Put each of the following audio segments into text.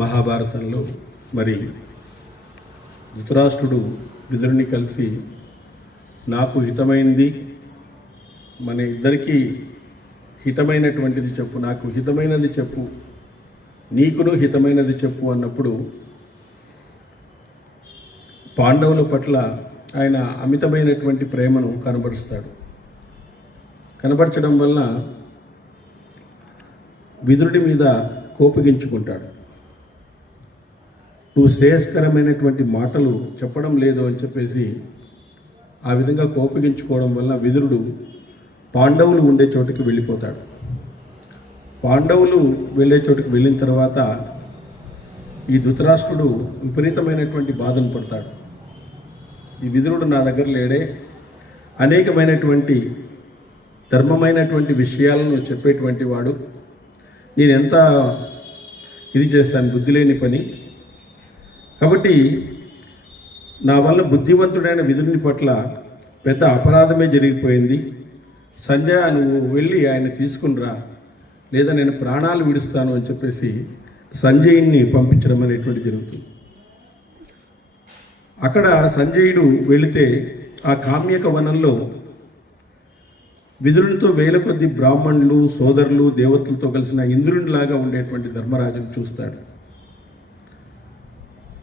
మహాభారతంలో మరి ధృతరాష్ట్రుడు విదురుని కలిసి నాకు హితమైంది, మన ఇద్దరికీ హితమైనటువంటిది చెప్పు, నాకు హితమైనది చెప్పు, నీకును హితమైనది చెప్పు అన్నప్పుడు పాండవుల పట్ల ఆయన అమితమైనటువంటి ప్రేమను కనబరుస్తాడు. కనబరచడం వలన విదురుడి మీద కోపగించుకుంటాడు. నువ్వు శ్రేయస్కరమైనటువంటి మాటలు చెప్పడం లేదు అని చెప్పేసి ఆ విధంగా కోపగించుకోవడం వలన విదురుడు పాండవులు ఉండే చోటుకి వెళ్ళిపోతాడు. పాండవులు వెళ్ళే చోటుకి వెళ్ళిన తర్వాత ఈ ధృతరాష్ట్రుడు విపరీతమైనటువంటి బాధను పడతాడు. ఈ విదురుడు నా దగ్గర లేడే, అనేకమైనటువంటి ధర్మమైనటువంటి విషయాలను చెప్పేటువంటి వాడు, నేనెంత ఇది చేశాను, బుద్ధి లేని పని. కాబట్టి నా వల్ల బుద్ధివంతుడైన విదురుని పట్ల పెద్ద అపరాధమే జరిగిపోయింది. సంజయ, నువ్వు వెళ్ళి ఆయన తీసుకునిరా, లేదా నేను ప్రాణాలు విడుస్తాను అని చెప్పేసి సంజయుడిని పంపించడం అనేటువంటి జరుగుతుంది. అక్కడ సంజయుడు వెళితే ఆ కామ్యక వనంలో విదురునితో వేల కొద్ది బ్రాహ్మణులు, సోదరులు, దేవతలతో కలిసిన ఇంద్రునిలాగా ఉండేటువంటి ధర్మరాజును చూస్తాడు.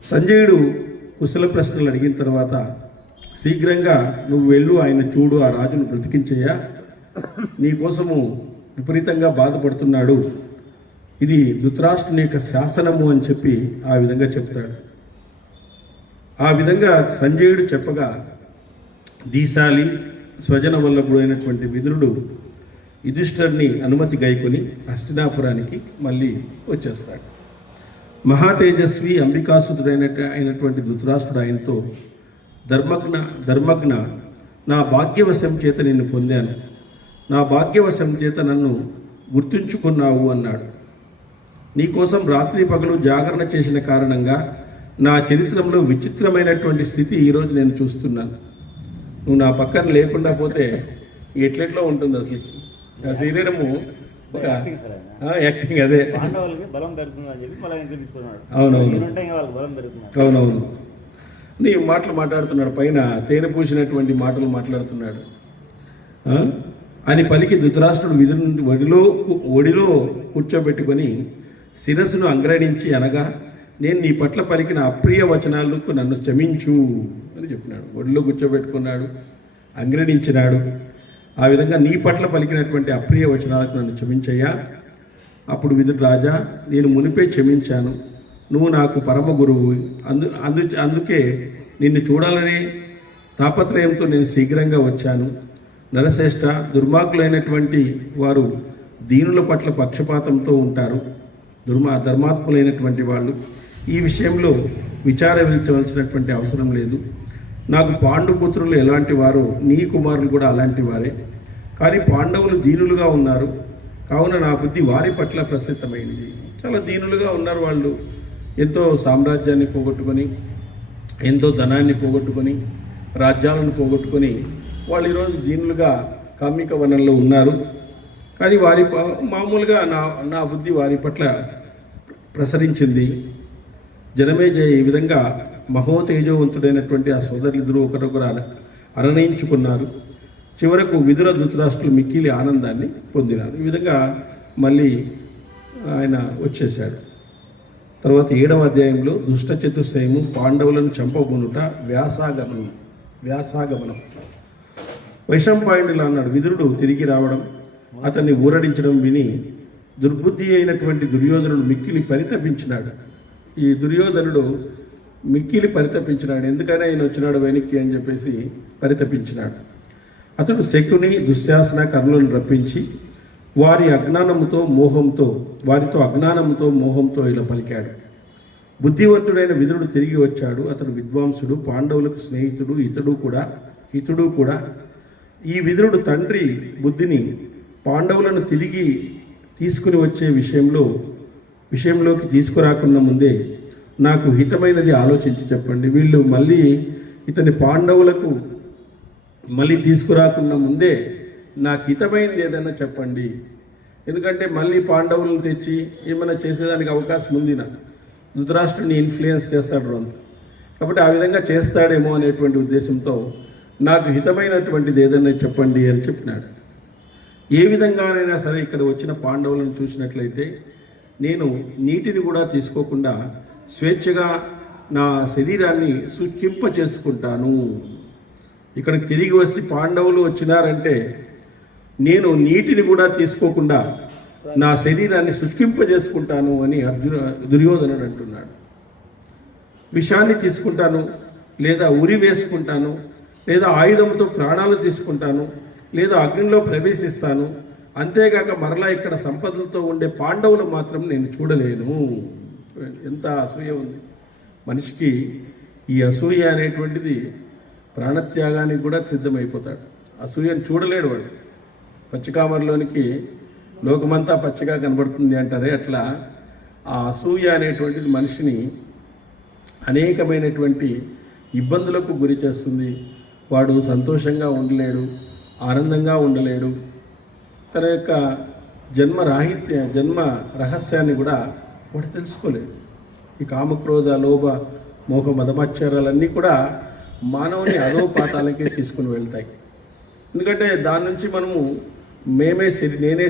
సంజయుడు కుశల ప్రశ్నలు అడిగిన తర్వాత శీఘ్రంగా నువ్వు వెళ్ళు, ఆయన చూడు, ఆ రాజును బ్రతికించేయా, నీకోసము విపరీతంగా బాధపడుతున్నాడు, ఇది ధృతరాష్ట్రుని యొక్క శాసనము అని చెప్పి ఆ విధంగా చెప్తాడు. ఆ విధంగా సంజయుడు చెప్పగా దీశాలి స్వజన వల్లభుడు అయినటువంటి విదురుడు యుధిష్ఠిరుని అనుమతి గైకొని హస్తినాపురానికి మళ్ళీ వచ్చేస్తాడు. మహాతేజస్వి అయినటువంటి ధృతరాష్ట్రుడు ఆయనతో ధర్మజ్ఞ నా భాగ్యవశం చేత నిన్ను పొందాను, నా భాగ్యవశం చేత నన్ను గుర్తుంచుకున్నావు అన్నాడు. నీకోసం రాత్రి పగలు జాగరణ చేసిన కారణంగా నా చరిత్రలో విచిత్రమైనటువంటి స్థితి ఈరోజు నేను చూస్తున్నాను. నువ్వు నా పక్కన లేకుండా పోతే ఎట్లెట్లో ఉంటుంది అసలు ఆ శరీరము ఒక యాక్టింగ్. అదే అవునవును, నీ మాటలు మాట్లాడుతున్నాడు, పైన తేనె పూసినటువంటి మాటలు మాట్లాడుతున్నాడు అని పలికి ధృతరాష్ట్రుడు విదురుని ఒడిలో కూర్చోబెట్టుకొని శిరస్సును అంగ్రడించి అనగా, నేను నీ పట్ల పలికిన అప్రియ వచనాలకు నన్ను క్షమించు అని చెప్పినాడు. ఒడిలో కూర్చోబెట్టుకున్నాడు, అంగ్రడించినాడు. ఆ విధంగా నీ పట్ల పలికినటువంటి అప్రియ వచనాలకు నన్ను క్షమించయ్యా. అప్పుడు విదురు, రాజా, నేను మునిపే క్షమించాను, నువ్వు నాకు పరమ గురువు, అందుకే నిన్ను చూడాలనే తాపత్రయంతో నేను శీఘ్రంగా వచ్చాను. నరశ్రేష్ఠ, దుర్మార్గులైనటువంటి వారు దీనుల పట్ల పక్షపాతంతో ఉంటారు, ధర్మాత్ములైనటువంటి వాళ్ళు ఈ విషయంలో విచారించవలసినటువంటి అవసరం లేదు. నాకు పాండుపుత్రులు ఎలాంటి వారో నీ కుమారులు కూడా అలాంటి వారే, కానీ పాండవులు దీనులుగా ఉన్నారు, కావున నా బుద్ధి వారి పట్ల ప్రసిద్ధమైంది. చాలా దీనులుగా ఉన్నారు వాళ్ళు, ఎంతో సామ్రాజ్యాన్ని పోగొట్టుకొని, ఎంతో ధనాన్ని పోగొట్టుకొని, రాజ్యాలను పోగొట్టుకొని వాళ్ళు ఈరోజు దీనులుగా కామిక వనంలో ఉన్నారు. కానీ వారి మామూలుగా నా బుద్ధి వారి పట్ల ప్రసరించింది. జనమేజయ ఈ విధంగా మహోతేజవంతుడైనటువంటి ఆ సోదరులిద్దరూ ఒకరొకరు అననయించుకున్నారు. చివరకు విదుర ధృతరాష్ట్రులు మిక్కిలి ఆనందాన్ని పొందినారు. ఈ విధంగా మళ్ళీ ఆయన వచ్చేశాడు. తర్వాత 7వ అధ్యాయంలో దుష్ట చతుష్టయము, పాండవులను చంపబోనుట, వ్యాసాగమనం. వైశంపాయనుడు అన్నాడు. విదురుడు తిరిగి రావడం, అతన్ని ఊరడించడం విని దుర్బుద్ధి అయినటువంటి దుర్యోధనుడు మిక్కిలి పరితపించినాడు. ఈ దుర్యోధనుడు మిక్కిలి పరితపించినాడు, ఎందుకైనా ఆయన వచ్చినాడు వెనక్కి అని చెప్పేసి పరితపించినాడు. అతడు శకుని, దుశ్శాసన, కర్ణులను రప్పించి వారితో అజ్ఞానంతో మోహంతో ఇలా పలికాడు. బుద్ధివంతుడైన విదురుడు తిరిగి వచ్చాడు. అతడు విద్వాంసుడు, పాండవులకు స్నేహితుడు, హితుడు కూడా. ఈ విదురుడు తండ్రి బుద్ధిని పాండవులను తిరిగి తీసుకుని వచ్చే విషయంలోకి తీసుకురాకున్న ముందే నాకు హితమైనది ఆలోచించి చెప్పండి. వీళ్ళు మళ్ళీ ఇతని పాండవులకు మళ్ళీ తీసుకురాకున్న ముందే నాకు హితమైనది ఏదైనా చెప్పండి. ఎందుకంటే మళ్ళీ పాండవులను తెచ్చి ఏమైనా చేసేదానికి అవకాశం ఉంది. ధృతరాష్ట్రుడిని ఇన్ఫ్లుయెన్స్ చేస్తాడు అంత. కాబట్టి ఆ విధంగా చేస్తాడేమో అనేటువంటి ఉద్దేశంతో నాకు హితమైనటువంటిది ఏదైనా చెప్పండి అని చెప్పినాడు. ఏ విధంగానైనా సరే ఇక్కడ వచ్చిన పాండవులను చూసినట్లయితే నేను నీటిని కూడా తీసుకోకుండా స్వేచ్ఛగా నా శరీరాన్ని శుష్కింప చేసుకుంటాను. ఇక్కడికి తిరిగి వచ్చి పాండవులు వచ్చినారంటే నేను నీటిని కూడా తీసుకోకుండా నా శరీరాన్ని శుష్కింప చేసుకుంటాను అని దుర్యోధనుడు అంటున్నాడు. విషాన్ని తీసుకుంటాను, లేదా ఉరి వేసుకుంటాను, లేదా ఆయుధంతో ప్రాణాలు తీసుకుంటాను, లేదా అగ్నిలో ప్రవేశిస్తాను. అంతేగాక మరలా ఇక్కడ సంపదలతో ఉండే పాండవులు మాత్రం నేను చూడలేను. ఎంత అసూయ ఉంది మనిషికి. ఈ అసూయ అనేటువంటిది ప్రాణత్యాగానికి కూడా సిద్ధమైపోతాడు. అసూయను చూడలేడు వాడు. పచ్చికామర్లోనికి లోకమంతా పచ్చిగా కనబడుతుంది అంటారే, అట్లా ఆ అసూయ అనేటువంటిది మనిషిని అనేకమైనటువంటి ఇబ్బందులకు గురి చేస్తుంది. వాడు సంతోషంగా ఉండలేడు, ఆనందంగా ఉండలేడు. తన యొక్క జన్మ రహస్యాన్ని కూడా వాడు తెలుసుకోలేడు. ఈ కామక్రోధ లోభ మోహ మదమాచారాలన్నీ కూడా మానవుని అధోపాతాలకే తీసుకుని వెళ్తాయి. ఎందుకంటే దాని నుంచి మనము నేనే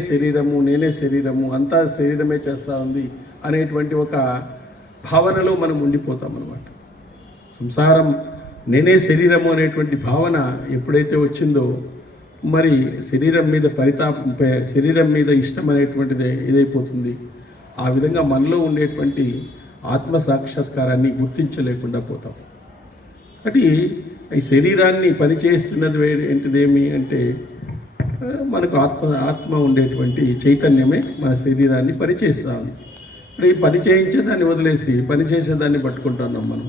శరీరము అంతా శరీరమే చేస్తూ ఉంది అనేటువంటి ఒక భావనలో మనం ఉండిపోతాం అన్నమాట. సంసారం నేనే శరీరము అనేటువంటి భావన ఎప్పుడైతే వచ్చిందో మరి శరీరం మీద ఇష్టం అనేటువంటిది ఏదైపోతుంది. ఆ విధంగా మనలో ఉండేటువంటి ఆత్మ సాక్షాత్కారాన్ని గుర్తించలేకుండా పోతాం. కాబట్టి ఈ శరీరాన్ని పనిచేస్తున్నది ఏంటిదేమి అంటే మనకు ఆత్మ ఉండేటువంటి చైతన్యమే మన శరీరాన్ని పనిచేస్తూ ఉంది. ఇప్పుడు ఈ పని చేయించేదాన్ని వదిలేసి పని చేసేదాన్ని పట్టుకుంటున్నాం మనం.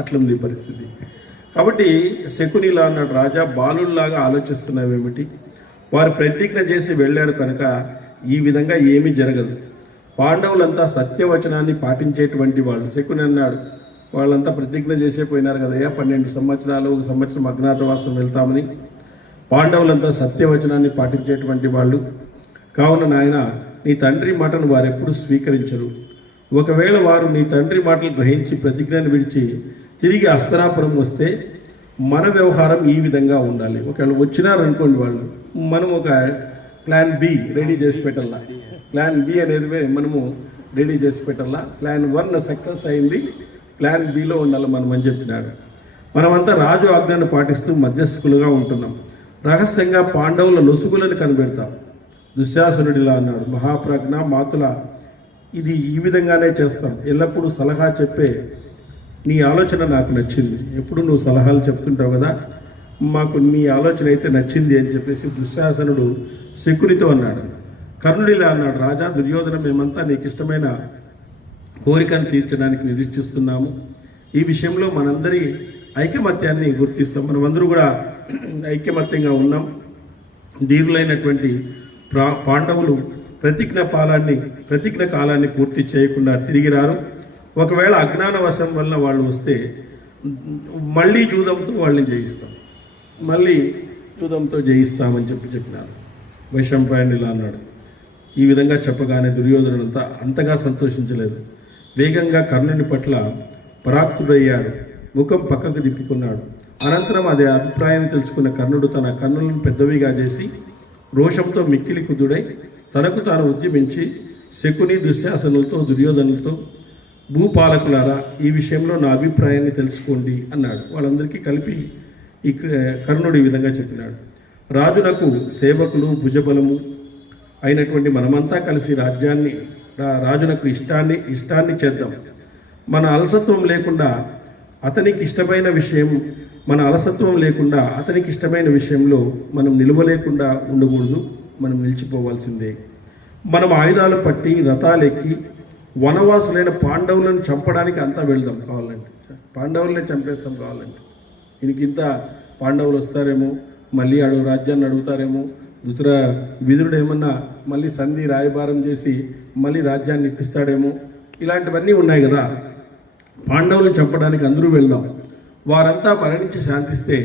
అట్లుంది పరిస్థితి. కాబట్టి శకునిలా అన్నాడు, రాజా బాలుల్లాగా ఆలోచిస్తున్నావేమిటి? వారు ప్రతిజ్ఞ చేసి వెళ్ళారు కనుక ఈ విధంగా ఏమీ జరగదు. పాండవులంతా సత్యవచనాన్ని పాటించేటువంటి వాళ్ళు. శకుని అన్నాడు, వాళ్ళంతా ప్రతిజ్ఞ చేసే పోయినారు కదయ్యా, 12 సంవత్సరాలు, 1 సంవత్సరం అజ్ఞాతవాసం వెళ్తామని. పాండవులంతా సత్యవచనాన్ని పాటించేటువంటి వాళ్ళు. కావున నాయన, నీ తండ్రి మాటను వారెప్పుడు స్వీకరించరు. ఒకవేళ వారు నీ తండ్రి మాటలు గ్రహించి ప్రతిజ్ఞను విడిచి తిరిగి హస్తనాపురం వస్తే మన వ్యవహారం ఈ విధంగా ఉండాలి. ఒకవేళ వచ్చినారనుకోండి వాళ్ళు, మనం ఒక ప్లాన్ బి రెడీ చేసి పెట్టాలా. ప్లాన్ బి అనేది మనము రెడీ చేసి పెట్టాలా. ప్లాన్ 1 సక్సెస్ అయింది, ప్లాన్ బిలో ఉండాలి మనం అని చెప్పినాడు. మనమంతా రాజు ఆజ్ఞను పాటిస్తూ మధ్యస్థులుగా ఉంటున్నాం. రహస్యంగా పాండవుల లొసుగులను కనిపెడతాం. దుశ్శాసనుడిలా అన్నాడు, మహాప్రజ్ఞ మాతుల, ఇది ఈ విధంగానే చేస్తాం. ఎల్లప్పుడూ సలహా చెప్పే నీ ఆలోచన నాకు నచ్చింది. ఎప్పుడు నువ్వు సలహాలు చెప్తుంటావు కదా, మాకు నీ ఆలోచన అయితే నచ్చింది అని చెప్పేసి దుశ్శాసనుడు శకునితో అన్నాడు. కర్ణుడిలా అన్నాడు, రాజా దుర్యోధన, మేమంతా నీకు ఇష్టమైన కోరికను తీర్చడానికి నిరీక్షిస్తున్నాము. ఈ విషయంలో మనందరి ఐకమత్యాన్ని గుర్తిస్తాం. మనమందరూ కూడా ఐకమత్యంగా ఉన్నాం. ధీరులైనటువంటి పాండవులు ప్రతిజ్ఞ కాలాన్ని పూర్తి చేయకుండా తిరిగి రారు. ఒకవేళ అజ్ఞానవశం వల్ల వాళ్ళు వస్తే మళ్ళీ జూదంతో వాళ్ళని జయిస్తామని చెప్పినారు. వైశంపాయనుడు ఇలా అన్నాడు. ఈ విధంగా చెప్పగానే దుర్యోధనుడు అంతగా సంతోషించలేదు. వేగంగా కర్ణుని పట్ల పరాక్తుడయ్యాడు. ముఖం పక్కకు తిప్పుకున్నాడు. అనంతరం అదే అభిప్రాయాన్ని తెలుసుకున్న కర్ణుడు తన కన్నులను పెద్దవిగా చేసి రోషంతో మిక్కిలి కుదుడై తనకు తాను ఉద్యమించి శకుని, దుశ్శాసనులతో, దుర్యోధనులతో, భూపాలకులారా, ఈ విషయంలో నా అభిప్రాయాన్ని తెలుసుకోండి అన్నాడు. వాళ్ళందరికీ కలిపి ఈ కర్ణుడు ఈ విధంగా చెప్పినాడు. రాజునకు సేవకులు, భుజబలము అయినటువంటి మనమంతా కలిసి రాజునకు ఇష్టాన్ని చేద్దాం. మన అలసత్వం లేకుండా అతనికి ఇష్టమైన విషయంలో మనం నిలవలేకుండా ఉండకూడదు. మనం నిలిచిపోవాల్సిందే. మనం ఆయుధాలు పట్టి రథాలెక్కి వనవాసులైన పాండవులను చంపడానికి అంతా వెళ్దాం. కావాలంటే పాండవులనే చంపేస్తాం. కావాలంటే ఇంత పాండవులు వస్తారేమో, మళ్ళీ రాజ్యాన్ని అడుగుతారేమో, విదురుడు ఏమన్నా మళ్ళీ సంధి రాయబారం చేసి మళ్ళీ రాజ్యాన్ని ఇప్పిస్తాడేమో, ఇలాంటివన్నీ ఉన్నాయి కదా. పాండవులను చంపడానికి అందరూ వెళ్దాం. వారంతా మరణించి శాంతిస్తే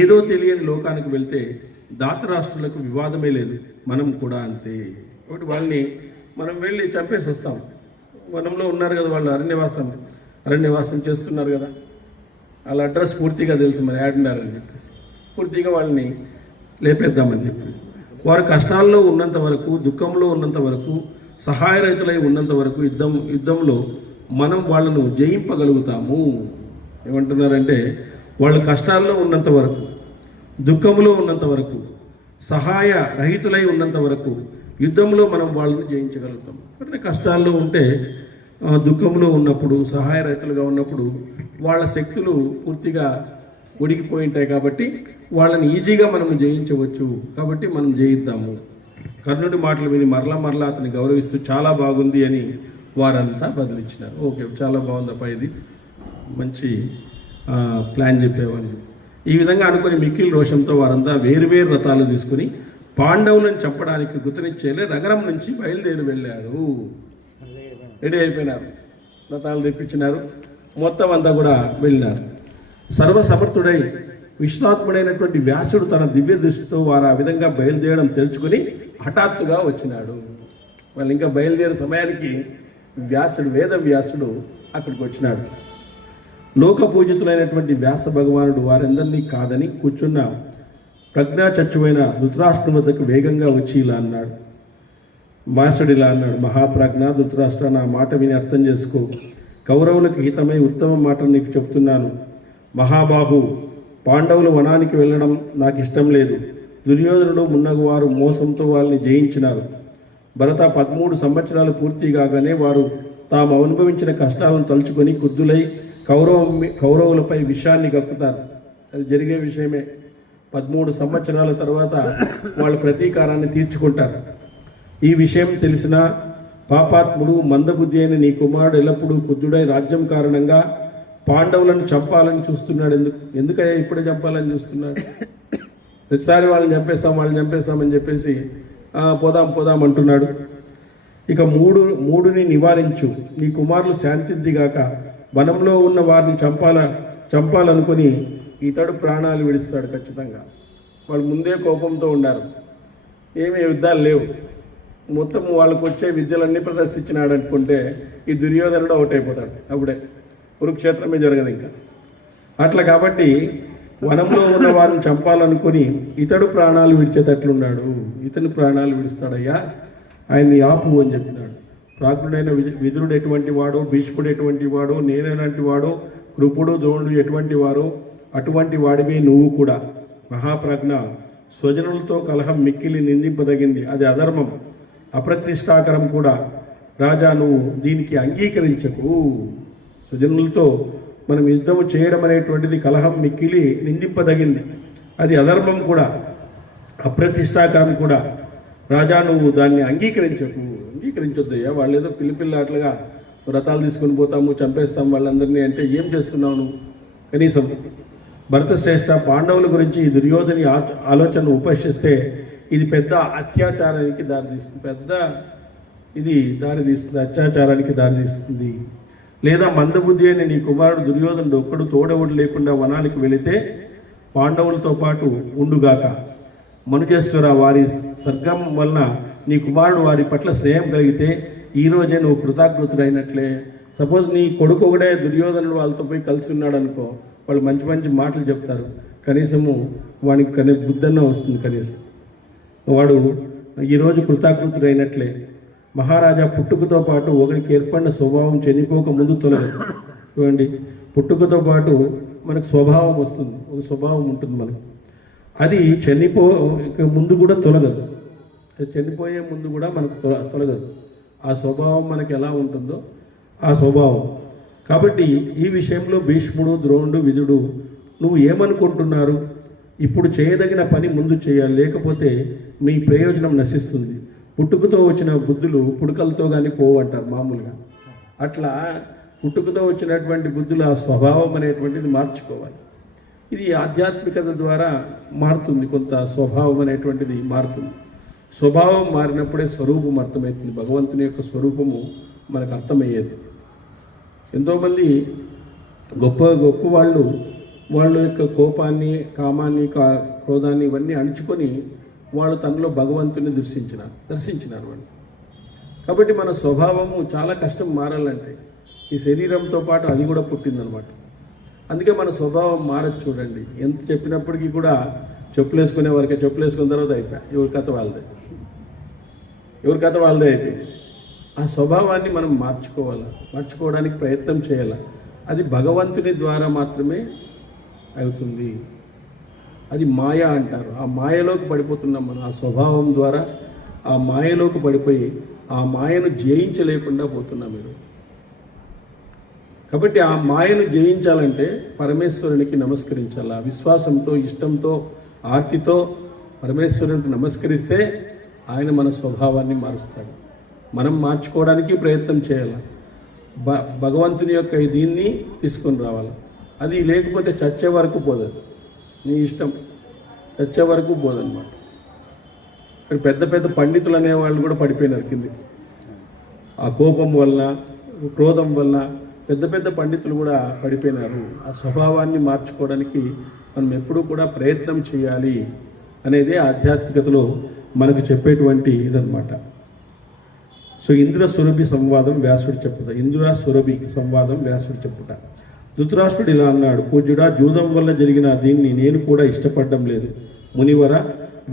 ఏదో తెలియని లోకానికి వెళ్తే ధాతరాష్ట్రులకు వివాదమే లేదు. మనం కూడా అంతే. కాబట్టి వాళ్ళని మనం వెళ్ళి చంపేసి వస్తాం. వనంలో ఉన్నారు కదా వాళ్ళు, అరణ్యవాసం చేస్తున్నారు కదా, వాళ్ళ అడ్రస్ పూర్తిగా తెలుసు మరి ఆడున్నారని చెప్పేసి పూర్తిగా వాళ్ళని లేపేద్దామని చెప్పి వారు కష్టాల్లో ఉన్నంత వరకు, దుఃఖంలో ఉన్నంత వరకు, సహాయ రైతులై ఉన్నంత వరకు యుద్ధంలో మనం వాళ్ళను జయింపగలుగుతాము. ఏమంటున్నారంటే వాళ్ళు కష్టాల్లో ఉన్నంత వరకు, దుఃఖంలో ఉన్నంత వరకు, సహాయ రహితులై ఉన్నంత వరకు యుద్ధంలో మనం వాళ్ళని జయించగలుగుతాం. అంటే కష్టాల్లో ఉంటే, దుఃఖంలో ఉన్నప్పుడు, సహాయ రహితులుగా ఉన్నప్పుడు వాళ్ళ శక్తులు పూర్తిగా ఉడికిపోయి ఉంటాయి కాబట్టి వాళ్ళని ఈజీగా మనం జయించవచ్చు. కాబట్టి మనం జయిద్దాము. కర్ణుడి మాటలు విని మరలా అతన్ని గౌరవిస్తూ చాలా బాగుంది అని వారంతా బదిలిచ్చినారు. ఓకే, చాలా బాగుందప్ప, ఇది మంచి ప్లాన్ చెప్పేవాళ్ళు. ఈ విధంగా అనుకుని మిక్కిలి రోషంతో వారంతా వేరువేరు రథాలు తీసుకుని పాండవులను చంపడానికి గుర్తునిచ్చేలే నగరం నుంచి బయలుదేరి వెళ్ళారు. రెడీ అయిపోయినారు, రథాలు తెప్పించినారు, మొత్తం అంతా కూడా వెళ్ళినారు. సర్వసమర్థుడై విశ్వాత్ముడైనటువంటి వ్యాసుడు తన దివ్య దృష్టితో వారు ఆ విధంగా బయలుదేరడం తెలుసుకుని హఠాత్తుగా వచ్చినాడు. వాళ్ళు ఇంకా బయలుదేరే సమయానికి వేదవ్యాసుడు అక్కడికి వచ్చినాడు. లోక పూజితులైనటువంటి వ్యాస భగవానుడు వారందరినీ కాదని కూర్చున్న ప్రజ్ఞాచక్షువైన ధృతరాష్ట్రుని వద్దకు వేగంగా వచ్చి ఇలా అన్నాడు. వ్యాసుడు ఇలా అన్నాడు, మహాప్రజ్ఞ ధృతరాష్ట్ర, నా మాట విని అర్థం చేసుకో. కౌరవులకు హితమై ఉత్తమ మాట నీకు చెప్తున్నాను. మహాబాహు, పాండవులు వనానికి వెళ్ళడం నాకు ఇష్టం లేదు. దుర్యోధనుడు మున్నగు వారు మోసంతో వాళ్ళని జయించినారు. భరత 13 సంవత్సరాలు పూర్తి కాగానే వారు తాము అనుభవించిన కష్టాలను తలుచుకొని కుద్దులై కౌరవులపై విషాన్ని కక్కుతారు. అది జరిగే విషయమే. 13 సంవత్సరాల తర్వాత వాళ్ళ ప్రతీకారాన్ని తీర్చుకుంటారు. ఈ విషయం తెలిసిన పాపాత్ముడు మందబుద్ధి అయిన నీ కుమారుడు ఎల్లప్పుడూ కుద్దుడై రాజ్యం కారణంగా పాండవులను చంపాలని చూస్తున్నాడు. ఎందుకయ్యా ఇప్పుడే చంపాలని చూస్తున్నాడు? ప్రతిసారి వాళ్ళని చంపేస్తామని చెప్పేసి పోదాం అంటున్నాడు. ఇక మూడుని నివారించు. నీ కుమారులు శాంతించిగాక. వనంలో ఉన్న వారిని చంపాలనుకుని ఇతడు ప్రాణాలు విడుస్తాడు ఖచ్చితంగా. వాళ్ళు ముందే కోపంతో ఉన్నారు, ఏమీ యుద్ధాలు లేవు, మొత్తం వాళ్ళకు వచ్చే విద్యలన్నీ ప్రదర్శించినాడు అనుకుంటే ఈ దుర్యోధనుడు అవుట్ అయిపోతాడు. అప్పుడే కురుక్షేత్రమే జరగదు ఇంకా. అట్లా కాబట్టి వనంలో ఉన్న వారిని చంపాలనుకుని ఇతడు ప్రాణాలు విడిచేటట్లున్నాడు. ఇతని ప్రాణాలు విడుస్తాడయ్యా, ఆయన్ని ఆపు అని చెప్పినాడు. ప్రాజ్ఞుడైన విదురుడు ఎటువంటి వాడో, భీష్ముడు ఎటువంటి వాడో, నేనెలాంటి వాడో, కృపుడు ద్రోణుడు ఎటువంటి వారో అటువంటి వాడివే నువ్వు కూడా. మహాప్రజ్ఞ, స్వజనులతో కలహం మిక్కిలి నిందింపదగింది, అది అధర్మం, అప్రతిష్టాకరం కూడా. రాజా, నువ్వు దీనికి అంగీకరించకు. స్వజనులతో మనం యుద్ధము చేయడం అనేటువంటిది కలహం మిక్కిలి నిందింపదగింది, అది అధర్మం కూడా, అప్రతిష్టాకరం కూడా. రాజా, నువ్వు దాన్ని అంగీకరించొద్దయ్యా. వాళ్ళు ఏదో పిల్లిపిల్లాట్లుగా వ్రతాలు తీసుకొని పోతాము, చంపేస్తాం వాళ్ళందరినీ అంటే ఏం చేస్తున్నావు నువ్వు? కనీసం భరత శ్రేష్ఠ, పాండవుల గురించి ఈ దుర్యోధని ఆలోచనను ఉపేక్షిస్తే ఇది పెద్ద అత్యాచారానికి దారితీస్తుంది, అత్యాచారానికి దారితీస్తుంది. లేదా మందబుద్ధి అయిన నీ కుమారుడు దుర్యోధనుడు ఒక్కడు తోడవుడు లేకుండా వనానికి వెళితే పాండవులతో పాటు ఉండుగాక. మనుజేశ్వర, వారి సర్గం వలన నీ కుమారుడు వారి పట్ల స్నేహం కలిగితే ఈరోజే నువ్వు కృతజ్ఞతుడైనట్లే. సపోజ్ నీ కొడుకు ఒకడే దుర్యోధనుడు వాళ్ళతో పోయి కలిసి ఉన్నాడు అనుకో, వాళ్ళు మంచి మంచి మాటలు చెప్తారు, కనీసము వానికి బుద్ధన్న వస్తుంది. కనీసం వాడు ఈరోజు కృతజ్ఞతుడైనట్లే. మహారాజా, పుట్టుకతో పాటు ఒకరికి ఏర్పడిన స్వభావం చనిపోక ముందు తొలగదు. చూడండి, పుట్టుకతో పాటు మనకు స్వభావం వస్తుంది, ఒక స్వభావం ఉంటుంది మనకు. అది ముందు కూడా తొలగదు, అది చనిపోయే ముందు కూడా మనకు తొలగదు. ఆ స్వభావం మనకి ఎలా ఉంటుందో ఆ స్వభావం. కాబట్టి ఈ విషయంలో భీష్ముడు, ద్రోణుడు, విదుడు నువ్వు ఏమనుకుంటున్నారు? ఇప్పుడు చేయదగిన పని ముందు చేయాలి, లేకపోతే మీ ప్రయోజనం నశిస్తుంది. పుట్టుకతో వచ్చిన బుద్ధులు పుడకలతో కానీ పోవంటారు మామూలుగా. అట్లా పుట్టుకతో వచ్చినటువంటి బుద్ధులు ఆ స్వభావం అనేటువంటిది మార్చుకోవాలి. ఇది ఆధ్యాత్మికత ద్వారా మారుతుంది, కొంత స్వభావం అనేటువంటిది మారుతుంది. స్వభావం మారినప్పుడే స్వరూపం అర్థమవుతుంది, భగవంతుని యొక్క స్వరూపము మనకు అర్థమయ్యేది. ఎంతోమంది గొప్ప వాళ్ళు వాళ్ళ యొక్క కోపాన్ని, కామాన్ని, క్రోధాన్ని ఇవన్నీ అణుచుకొని వాళ్ళు తనలో భగవంతుని దర్శించినారు వాళ్ళు. కాబట్టి మన స్వభావము చాలా కష్టం మారాలంటే ఈ శరీరంతో పాటు అది కూడా పుట్టిందనమాట. అందుకే మన స్వభావం మారచ్చు. చూడండి, ఎంత చెప్పినప్పటికీ కూడా చెప్పులు వేసుకునే వరకే, చెప్పులు వేసుకున్న తర్వాత అయిపోయా, ఎవరి కథ వాళ్ళదే అయిపోయింది. ఆ స్వభావాన్ని మనం మార్చుకోవడానికి ప్రయత్నం చేయాలి. అది భగవంతుని ద్వారా మాత్రమే అవుతుంది. అది మాయ అంటారు. ఆ మాయలోకి పడిపోతున్నాం మనం. ఆ స్వభావం ద్వారా ఆ మాయలోకి పడిపోయి ఆ మాయను జయించలేకుండా పోతున్నాం మీరు. కాబట్టి ఆ మాయను జయించాలంటే పరమేశ్వరునికి నమస్కరించాలా. విశ్వాసంతో, ఇష్టంతో, ఆర్తితో పరమేశ్వరునికి నమస్కరిస్తే ఆయన మన స్వభావాన్ని మారుస్తాడు. మనం మార్చుకోవడానికి ప్రయత్నం చేయాలి. భగవంతుని యొక్క దీన్ని తీసుకొని రావాలి. అది లేకపోతే చచ్చే వరకు పోదది. నీ ఇష్టం చచ్చే వరకు పోదన్నమాట. ఇక్కడ పెద్ద పెద్ద పండితులు అనేవాళ్ళు కూడా పడిపోయినారు కిందికి. ఆ కోపం వలన, క్రోధం వలన పెద్ద పెద్ద పండితులు కూడా పడిపోయినారు. ఆ స్వభావాన్ని మార్చుకోవడానికి మనం ఎప్పుడూ కూడా ప్రయత్నం చేయాలి అనేది ఆధ్యాత్మికతలో మనకు చెప్పేటువంటి ఇదన్నమాట. సో ఇంద్ర సురభి సంవాదం వ్యాసుడు చెప్పుట. ఇంద్ర సురభి సంవాదం వ్యాసుడు చెప్పుట. ధృతరాష్ట్రుడు ఇలా అన్నాడు, పూజ్యుడా, జూదం వల్ల జరిగిన దీన్ని నేను కూడా ఇష్టపడడం లేదు. మునివర,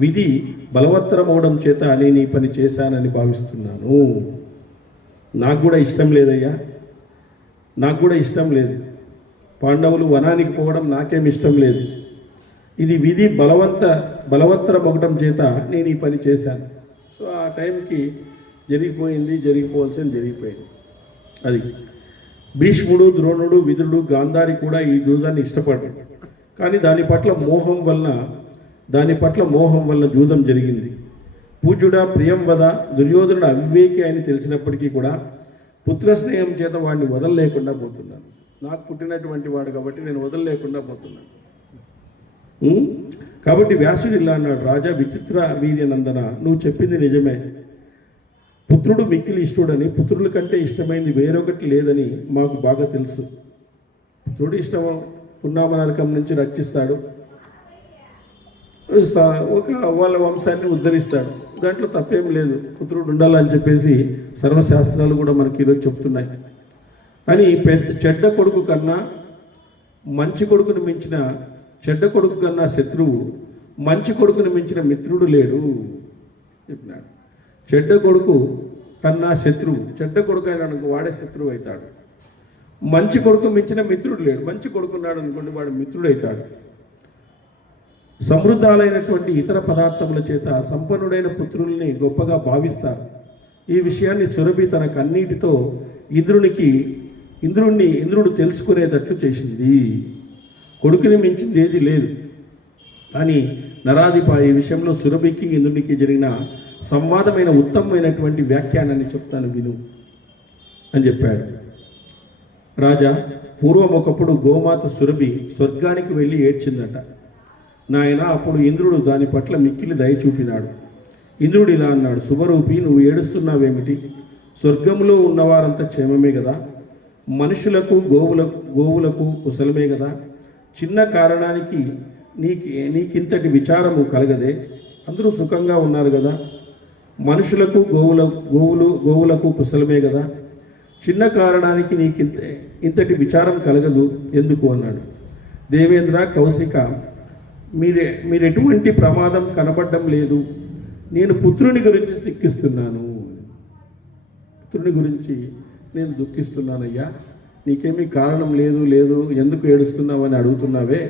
విధి బలవత్తరమవడం చేత అని నీ పని చేశానని భావిస్తున్నాను. నాకు కూడా ఇష్టం లేదయ్యా, నాకు కూడా ఇష్టం లేదు. పాండవులు వనానికి పోవడం నాకేం ఇష్టం లేదు. ఇది విధి బలవత్తరమవడం చేత నేను ఈ పని చేశాను. సో ఆ టైంకి జరిగిపోవాల్సింది జరిగిపోయింది. అది భీష్ముడు, ద్రోణుడు, విదురుడు, గాంధారి కూడా ఈ జూదాన్ని ఇష్టపడ్డారు. కానీ దాని పట్ల మోహం వల్ల జూదం జరిగింది. పూజ్యుడా, ప్రియం వద, దుర్యోధనుడు అవివేకి అని తెలిసినప్పటికీ కూడా పుత్ర స్నేహం చేత వాడిని వదలలేకుండా పోతున్నాను. నాకు పుట్టినటువంటి వాడు కాబట్టి నేను వదలలేకుండా పోతున్నాను. కాబట్టి వ్యాసుడు ఇలా అన్నాడు, రాజా విచిత్ర వీర్యనందన, నువ్వు చెప్పింది నిజమే. పుత్రుడు మిక్కిలి ఇష్టడని, పుత్రుల కంటే ఇష్టమైంది వేరొకటి లేదని మాకు బాగా తెలుసు. పుత్రుడు ఇష్టం పున్నామ నరకం నుంచి రక్షిస్తాడు, వాళ్ళ వంశాన్ని ఉద్ధరిస్తాడు. దాంట్లో తప్పేం లేదు. పుత్రుడు ఉండాలని చెప్పేసి సర్వశాస్త్రాలు కూడా మనకి ఈరోజు చెప్తున్నాయి. కానీ చెడ్డ కొడుకు కన్నా మంచి కొడుకును మించిన చెడ్డ కొడుకు కన్నా శత్రువు, మంచి కొడుకును మించిన మిత్రుడు లేడు చెప్పినాడు. చెడ్డ కొడుకు కన్నా శత్రువు, చెడ్డ కొడుకు అయినాడు వాడే శత్రువు అవుతాడు. మంచి కొడుకు మించిన మిత్రుడు లేడు. మంచి కొడుకున్నాడు అనుకోండి, వాడు మిత్రుడు అవుతాడు. సమృద్ధాలైనటువంటి ఇతర పదార్థముల చేత సంపన్నుడైన పుత్రుల్ని గొప్పగా భావిస్తారు. ఈ విషయాన్ని సురభి తన కన్నీటితో ఇంద్రుడు తెలుసుకునేటట్లు చేసింది. కొడుకుని మించింది ఏది లేదు అని నరాధిప ఈ విషయంలో సురభికి ఇంద్రునికి జరిగిన సంవాదమైన ఉత్తమమైనటువంటి వ్యాఖ్యానాన్ని చెప్తాను విను అని చెప్పాడు. రాజా, పూర్వం ఒకప్పుడు గోమాత సురభి స్వర్గానికి వెళ్ళి ఏడ్చిందట. నాయన, అప్పుడు ఇంద్రుడు దాని పట్ల మిక్కిలి దయ చూపినాడు. ఇంద్రుడు ఇలా అన్నాడు, శుభరూపి, నువ్వు ఏడుస్తున్నావేమిటి? స్వర్గంలో ఉన్నవారంతా క్షేమమే కదా, మనుషులకు గోవులకు కుశలమే కదా, చిన్న కారణానికి నీకింతటి విచారము కలగదే, అందరూ సుఖంగా ఉన్నారు కదా, మనుషులకు గోవులకు కుశలమే కదా, చిన్న కారణానికి ఇంతటి విచారం కలగదు ఎందుకు అన్నాడు. దేవేంద్ర, కౌశిక, మీరెటువంటి ప్రమాదం కనబడడం లేదు. నేను పుత్రుని గురించి దుఃఖిస్తున్నానయ్యా. నీకేమీ కారణం లేదు ఎందుకు ఏడుస్తున్నావు అని అడుగుతున్నావే,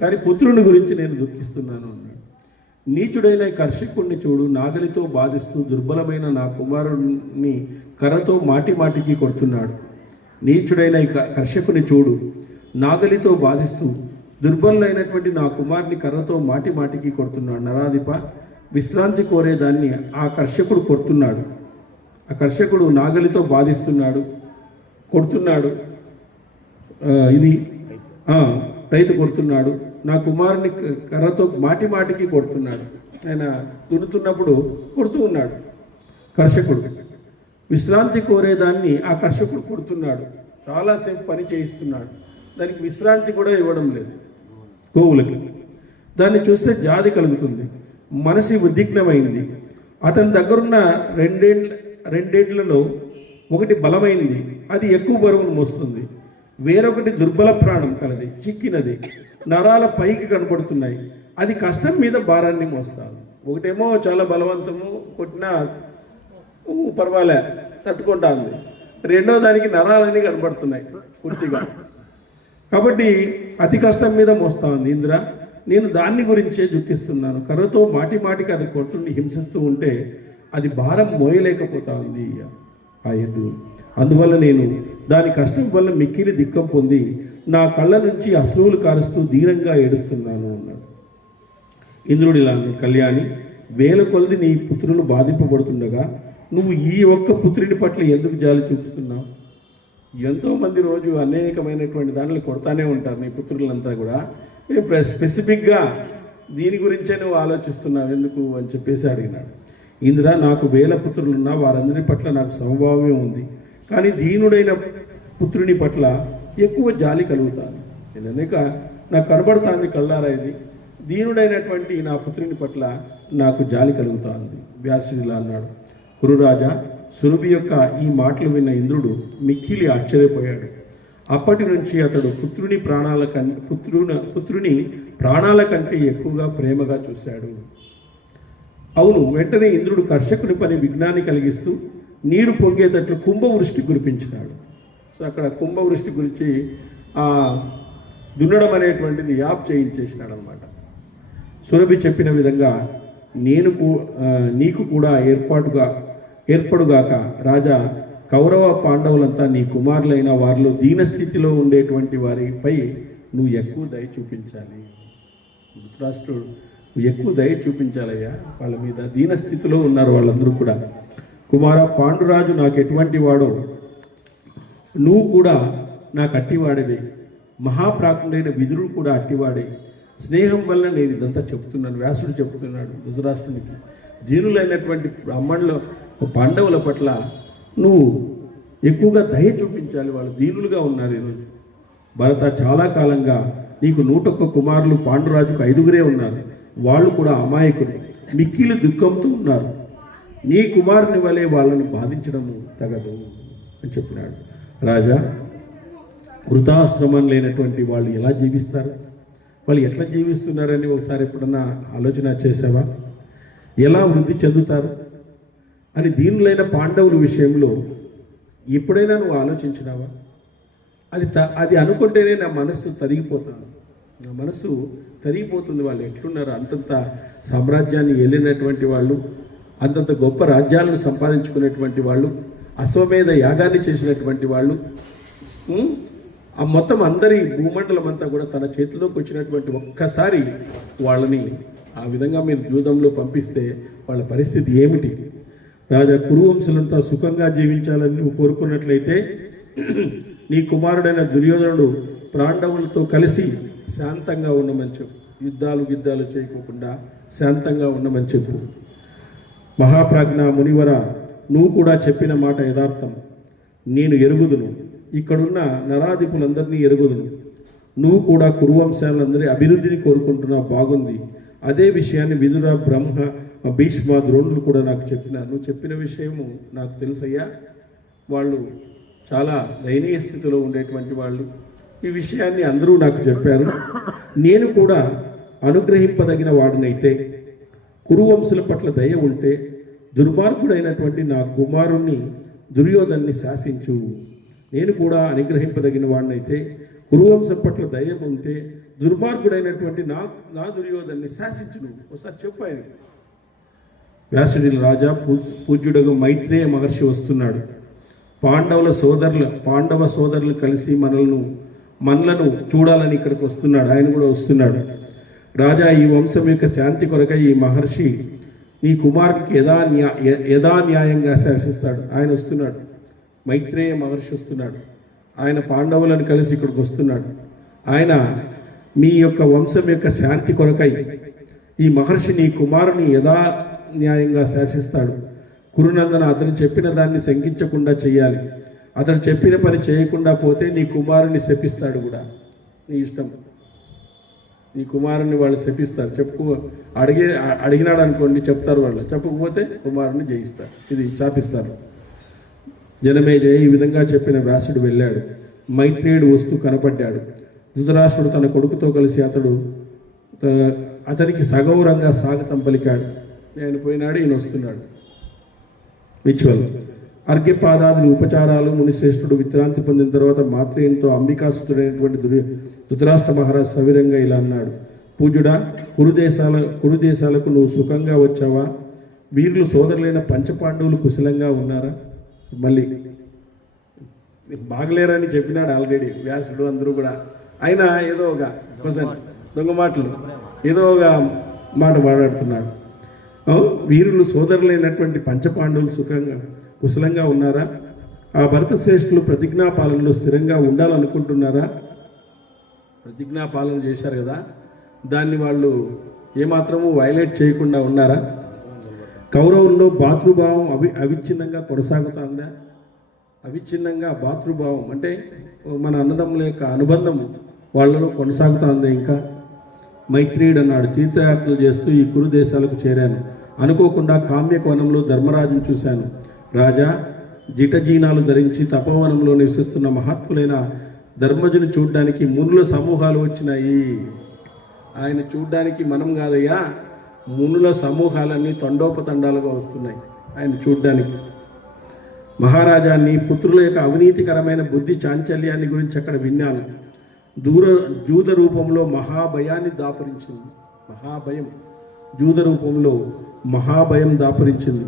కానీ పుత్రుని గురించి నేను దుఃఖిస్తున్నాను అన్నాడు. నీచుడైన కర్షకుణ్ణి చూడు, నాగలితో బాధిస్తూ దుర్బలమైన నా కుమారుడిని కర్రతో మాటికి కొడుతున్నాడు. నీచుడైన కర్షకుని చూడు, నాగలితో బాధిస్తూ దుర్బలులైనటువంటి నా కుమారుని కర్రతో మాటికి కొడుతున్నాడు. నరాధిప, విశ్రాంతి కోరేదాన్ని ఆ కర్షకుడు కొడుతున్నాడు. ఆ కర్షకుడు నాగలితో బాధిస్తున్నాడు, కొడుతున్నాడు. రైతు కొడుతున్నాడు. నా కుమారుని కర్రతో మాటికి కొడుతున్నాడు. ఆయన దున్నుతున్నప్పుడు కొడుతూ ఉన్నాడు కర్షకుడు. విశ్రాంతి కోరేదాన్ని ఆ కర్షకుడు కొడుతున్నాడు. చాలాసేపు పని చేయిస్తున్నాడు. దానికి విశ్రాంతి కూడా ఇవ్వడం లేదు గోవులకి. దాన్ని చూస్తే జాలి కలుగుతుంది, మనసు ఉద్విగ్నమైంది. అతని దగ్గరున్న రెండేళ్లలో ఒకటి బలమైంది, అది ఎక్కువ బరువును మోస్తుంది. వేరొకటి దుర్బల ప్రాణం కలది, చిక్కినది, నరాల పైకి కనబడుతున్నాయి, అది కష్టం మీద భారాన్ని మోస్తాను. ఒకటేమో చాలా బలవంతము, కొట్టినా పర్వాలే తట్టుకుంటా ఉంది. రెండో దానికి నరాలన్నీ కనబడుతున్నాయి పూర్తిగా, కాబట్టి అతి కష్టం మీద మోస్తా ఉంది. ఇంద్ర, నేను దాన్ని గురించే దుఃఖిస్తున్నాను. కర్రతో మాటి మాటికి అది కొడుతుండి హింసిస్తూ ఉంటే అది భారం మోయలేకపోతా ఉంది ఆ ఎద్దు. అందువల్ల నేను దాని కష్టం వల్ల మిక్కిలి దిక్కం పొంది నా కళ్ళ నుంచి అశ్రువులు కారుస్తూ ధీరంగా ఏడుస్తున్నాను అన్నాడు. ఇంద్రుడిలా, కళ్యాణి, వేల కొలది నీ పుత్రులు బాధింపబడుతుండగా నువ్వు ఈ ఒక్క పుత్రుని పట్ల ఎందుకు జాలి చూపిస్తున్నావు? ఎంతోమంది రోజు అనేకమైనటువంటి దాంట్లో కొడతానే ఉంటారు నీ పుత్రులంతా కూడా. స్పెసిఫిక్గా దీని గురించే నువ్వు ఆలోచిస్తున్నావు ఎందుకు అని చెప్పేసి అడిగినాడు. ఇంద్ర, నాకు వేల పుత్రులున్నా వారందరి పట్ల నాకు సమభావమే ఉంది, కానీ దీనుడైన పుత్రుని పట్ల ఎక్కువ జాలి కలుగుతాను. ఎందుక నాకు కనబడుతుంది కళ్ళారా, ఇది దీనుడైనటువంటి నా పుత్రుని పట్ల నాకు జాలి కలుగుతుంది. వ్యాసుడిలా అన్నాడు. కురురాజా, సురభి యొక్క ఈ మాటలు విన్న ఇంద్రుడు మిక్కిలి ఆశ్చర్యపోయాడు. అప్పటి నుంచి అతడు పుత్రుని ప్రాణాల కంటే ఎక్కువగా ప్రేమగా చూశాడు. అవును, వెంటనే ఇంద్రుడు కర్షకుని పని విఘ్నాన్ని కలిగిస్తూ నీరు పొంగేటట్లు కుంభవృష్టి కురిపించినాడు. సో అక్కడ కుంభవృష్టి గురించి దున్నడం అనేటువంటిది యాప్ చేయించేసినాడు అనమాట. సురభి చెప్పిన విధంగా నీకు కూడా ఏర్పడుగాక రాజా, కౌరవ పాండవులంతా నీ కుమారులైన వారిలో దీనస్థితిలో ఉండేటువంటి వారిపై నువ్వు ఎక్కువ దయ చూపించాలి. ధృతరాష్ట్రుడు, నువ్వు ఎక్కువ దయ చూపించాలయ్యా, వాళ్ళ మీద దీనస్థితిలో ఉన్నారు వాళ్ళందరూ కూడా. కుమార, పాండురాజు నాకు ఎటువంటి వాడో నువ్వు కూడా నాకు అట్టివాడివే, మహాప్రాజ్ఞుడైన విదురుడు కూడా అట్టివాడే. స్నేహం వల్ల నేను ఇదంతా చెప్తున్నాను. వ్యాసుడు చెప్తున్నాడు ధృతరాష్ట్రునికి, దీనులైనటువంటి పాండవుల పట్ల నువ్వు ఎక్కువగా దయ చూపించాలి, వాళ్ళు దీనులుగా ఉన్నారు ఈరోజు. భరత, చాలా కాలంగా నీకు 101 కుమారులు, పాండురాజుకు 5గురే ఉన్నారు, వాళ్ళు కూడా అమాయకులు, మిక్కిలి దుఃఖంతో ఉన్నారు. నీ కుమారుని వలె వాళ్ళను బాధించడము తగదు అని చెప్పినాడు. రాజా, వృతాశ్రమం లేనటువంటి వాళ్ళు ఎలా జీవిస్తారు? వాళ్ళు ఎట్లా జీవిస్తున్నారని ఒకసారి ఎప్పుడన్నా ఆలోచన చేసావా? ఎలా వృద్ధి చెందుతారు అని దీనులైన పాండవుల విషయంలో ఎప్పుడైనా నువ్వు ఆలోచించినావా? అది అనుకుంటేనే నా మనస్సు తరిగిపోతాను. నా మనస్సు తరిగిపోతుంది. వాళ్ళు ఎట్లున్నారు? అంతంత సామ్రాజ్యాన్ని ఏలినటువంటి వాళ్ళు, అంతంత గొప్ప రాజ్యాలను సంపాదించుకునేటువంటి వాళ్ళు, అశ్వమేధ యాగాన్ని చేసినటువంటి వాళ్ళు, ఆ మొత్తం అందరి భూమండలం అంతా కూడా తన చేతిలోకి వచ్చినటువంటి ఒక్కసారి వాళ్ళని ఆ విధంగా మీరు జూదంలో పంపిస్తే వాళ్ళ పరిస్థితి ఏమిటి? రాజా, కురువంశులంతా సుఖంగా జీవించాలని నువ్వు కోరుకున్నట్లయితే నీ కుమారుడైన దుర్యోధనుడు పాండవులతో కలిసి శాంతంగా ఉండమని చెప్పు. యుద్ధాలు చేయకోకుండా శాంతంగా ఉండమని చెప్పు. మహాప్రాజ్ఞ మునివర, నువ్వు కూడా చెప్పిన మాట యథార్థం. నేను ఎరుగుదును, ఇక్కడున్న నరాధిపులందరినీ ఎరుగుదును. నువ్వు కూడా కురువంశాలందరి అభివృద్ధిని కోరుకుంటున్నావు, బాగుంది. అదే విషయాన్ని విదుర, బ్రహ్మ, భీష్మ, ద్రోణులు కూడా నాకు చెప్పినారు. నువ్వు చెప్పిన విషయము నాకు తెలుసయ్యా. వాళ్ళు చాలా దయనీయ స్థితిలో ఉండేటువంటి వాళ్ళు. ఈ విషయాన్ని అందరూ నాకు చెప్పారు. నేను కూడా అనుగ్రహింపదగిన వాడినైతే, కురువంశుల పట్ల దయ ఉంటే, దుర్మార్గుడైనటువంటి నా కుమారుణ్ణి దుర్యోధన్ని శాసించు. నేను కూడా అనుగ్రహింపదగిన వాడినైతే, కురువంశం పట్ల దయ ఉంటే, దుర్మార్గుడైనటువంటి నా దుర్యోధన్ని శాసించును. ఒకసారి చెప్పు ఆయన. వ్యాసుడి రాజా, పూజ్యుడగు మైత్రేయ మహర్షి వస్తున్నాడు. పాండవ సోదరులు కలిసి మనలను చూడాలని ఇక్కడికి వస్తున్నాడు. ఆయన కూడా వస్తున్నాడు. రాజా, ఈ వంశం యొక్క శాంతి కొరకై ఈ మహర్షి నీ కుమారునికి యథాన్యాయంగా శాసిస్తాడు. ఆయన వస్తున్నాడు. మైత్రేయ మహర్షి వస్తున్నాడు. ఆయన పాండవులను కలిసి ఇక్కడికి వస్తున్నాడు. ఆయన మీ యొక్క వంశం యొక్క శాంతి కొరకై ఈ మహర్షి నీ కుమారుని యథాన్యాయంగా శాసిస్తాడు. కురునందన, అతను చెప్పిన దాన్ని శంకించకుండా చేయాలి. అతను చెప్పిన పని చేయకుండా పోతే నీ కుమారుని శపిస్తాడు కూడా. నీ ఇష్టం. నీ కుమారుని వాళ్ళు శపిస్తారు. అడిగినాడు అనుకోండి, చెప్తారు వాళ్ళు. చెప్పకపోతే కుమారుని జయిస్తారు. ఇది చాపిస్తారు. జనమేజయ ఈ విధంగా చెప్పిన వ్యాసుడు వెళ్ళాడు. మైత్రేయుడు వస్తూ కనపడ్డాడు. ధృతరాష్ట్రుడు తన కొడుకుతో కలిసి అతనికి సగౌరవంగా స్వాగతం పలికాడు. ఆయన పోయినాడు, ఈయన వస్తున్నాడు. విచువల్ అర్ఘ్యపాదాది ఉపచారాలు మునిశ్రేష్ఠుడు విశ్రాంతి పొందిన తర్వాత మాత్రేయునితో అంబికాసుతుడైనటువంటి ధృతరాష్ట్ర మహారాజ్ సవిరంగా ఇలా అన్నాడు. పూజుడా, కురుదేశాలకు నువ్వు సుఖంగా వచ్చావా? వీరులు సోదరులైన పంచపాండవులు కుశలంగా ఉన్నారా? మళ్ళీ బాగలేరని చెప్పినాడు ఆల్రెడీ వ్యాసుడు. అందరూ కూడా ఆయన ఏదో ఒక క్వశ్చన్, దొంగ మాటలు ఏదో ఒక మాట మాట్లాడుతున్నాడు. వీరులు సోదరులైనటువంటి పంచపాండవులు కుశలంగా ఉన్నారా? ఆ భరత శ్రేష్ఠులు ప్రతిజ్ఞాపాలనలో స్థిరంగా ఉండాలనుకుంటున్నారా? ప్రతిజ్ఞాపాలన చేశారు కదా, దాన్ని వాళ్ళు ఏమాత్రము వైలేట్ చేయకుండా ఉన్నారా? కౌరవుల్లో భాతృభావం అవిచ్ఛిన్నంగా కొనసాగుతుందా? అవిచ్ఛిన్నంగా భాతృభావం అంటే మన అన్నదమ్ముల యొక్క అనుబంధము వాళ్ళలో కొనసాగుతుంది. ఇంకా మైత్రేయుడు అన్నాడు, తీర్థయాత్రలు చేస్తూ ఈ కురు దేశాలకు చేరాను. అనుకోకుండా కామ్యక వనంలో ధర్మరాజును చూశాను. రాజా, జిటజీనాలు ధరించి తపోవనంలో నివసిస్తున్న మహాత్ములైన ధర్మజుని చూడ్డానికి మునుల సమూహాలు వచ్చినాయి. ఆయన చూడ్డానికి మనం కాదయ్యా, మునుల సమూహాలన్నీ తండోపతండాలుగా వస్తున్నాయి ఆయన చూడ్డానికి. మహారాజా, నీ పుత్రుల యొక్క అవినీతికరమైన బుద్ధి చాంచల్యాన్ని గురించి అక్కడ విన్నాను. జూద రూపంలో మహాభయాన్ని దాపురించింది. మహాభయం, జూద రూపంలో మహాభయం దాపురించింది.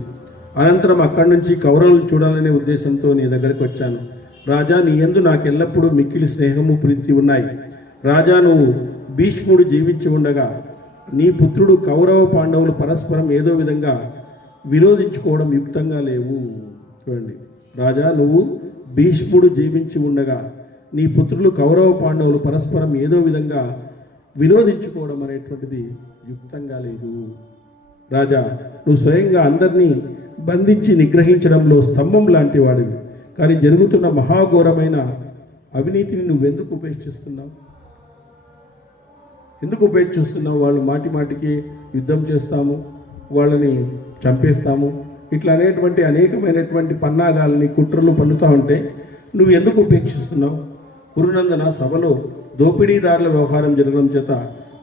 అనంతరం అక్కడి నుంచి కౌరవులను చూడాలనే ఉద్దేశంతో నీ దగ్గరికి వచ్చాను. రాజా, నీ యందు నాకెల్లప్పుడూ మిక్కిలి స్నేహము ప్రీతి ఉన్నాయి. రాజా, నువ్వు భీష్ముడు జీవించి ఉండగా నీ పుత్రుడు కౌరవ పాండవులు పరస్పరం ఏదో విధంగా విరోధించుకోవడం యుక్తంగా లేవు. చూడండి, రాజా, నువ్వు భీష్ముడు జీవించి ఉండగా నీ పుత్రులు కౌరవ పాండవులు పరస్పరం ఏదో విధంగా విరోధించుకోవడం అనేటువంటిది యుక్తంగా లేదు. రాజా, నువ్వు స్వయంగా అందరినీ బంధించి నిగ్రహించడంలో స్తంభం లాంటి వాడివి. కానీ జరుగుతున్న మహాఘోరమైన అవినీతిని నువ్వెందుకు ఉపేక్షిస్తున్నావు? ఎందుకు ఉపేక్షిస్తున్నావు? వాళ్ళు మాటి మాటికి యుద్ధం చేస్తాము, వాళ్ళని చంపేస్తాము, ఇట్లా అనేటువంటి అనేకమైనటువంటి పన్నాగాలని కుట్రలు పన్నుతా ఉంటే నువ్వు ఎందుకు ఉపేక్షిస్తున్నావు? కురునందన, సభలో దోపిడీదారుల వ్యవహారం జరగడం చేత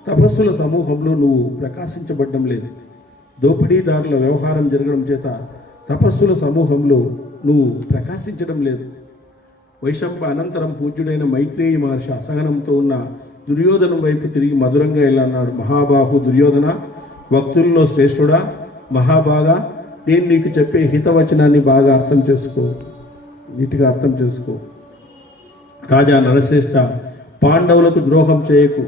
తపస్సుల సమూహంలో నువ్వు ప్రకాశించబడడం లేదు. దోపిడీదారుల వ్యవహారం జరగడం చేత తపస్సుల సమూహంలో నువ్వు ప్రకాశించడం లేదు. వైశంప అనంతరం పూజ్యుడైన మైత్రేయి మహర్షి అసహనంతో ఉన్న దుర్యోధను వైపు తిరిగి మధురంగా ఇలా అన్నాడు. మహాబాహు దుర్యోధన, భక్తుల్లో శ్రేష్ఠుడా, మహాబాగా, నేను నీకు చెప్పే హితవచనాన్ని బాగా అర్థం చేసుకో, నీటిగా అర్థం చేసుకో. రాజా నరశ్రేష్ఠ, పాండవులకు ద్రోహం చేయకు.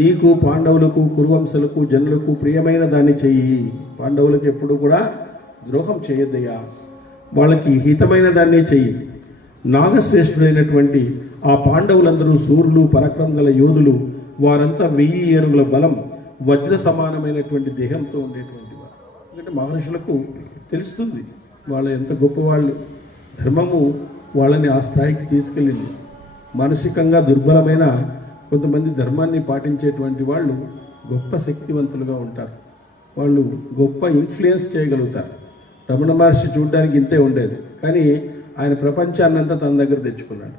నీకు, పాండవులకు, కురువంశలకు, జనులకు ప్రియమైన దాన్ని చెయ్యి. పాండవులకు ఎప్పుడు కూడా ద్రోహం చేయొద్దయ్యా, వాళ్ళకి హితమైన దాన్నే చెయ్యి. నాగశ్రేష్ఠుడైనటువంటి ఆ పాండవులందరూ సూర్యులు, పరాక్రమం గల యోధులు. వారంతా 1000 ఏనుగుల బలం, వజ్ర సమానమైనటువంటి దేహంతో ఉండేటువంటి వారు. ఎందుకంటే మహర్షులకు తెలుస్తుంది వాళ్ళు ఎంత గొప్పవాళ్ళు. ధర్మము వాళ్ళని ఆ స్థాయికి తీసుకెళ్ళింది. మానసికంగా దుర్బలమైన కొంతమంది ధర్మాన్ని పాటించేటువంటి వాళ్ళు గొప్ప శక్తివంతులుగా ఉంటారు. వాళ్ళు గొప్ప ఇన్ఫ్లుయెన్స్ చేయగలుగుతారు. రమణ మహర్షి చూడడానికి ఇంతే ఉండేది, కానీ ఆయన ప్రపంచాన్నంతా తన దగ్గర తెచ్చుకున్నాడు.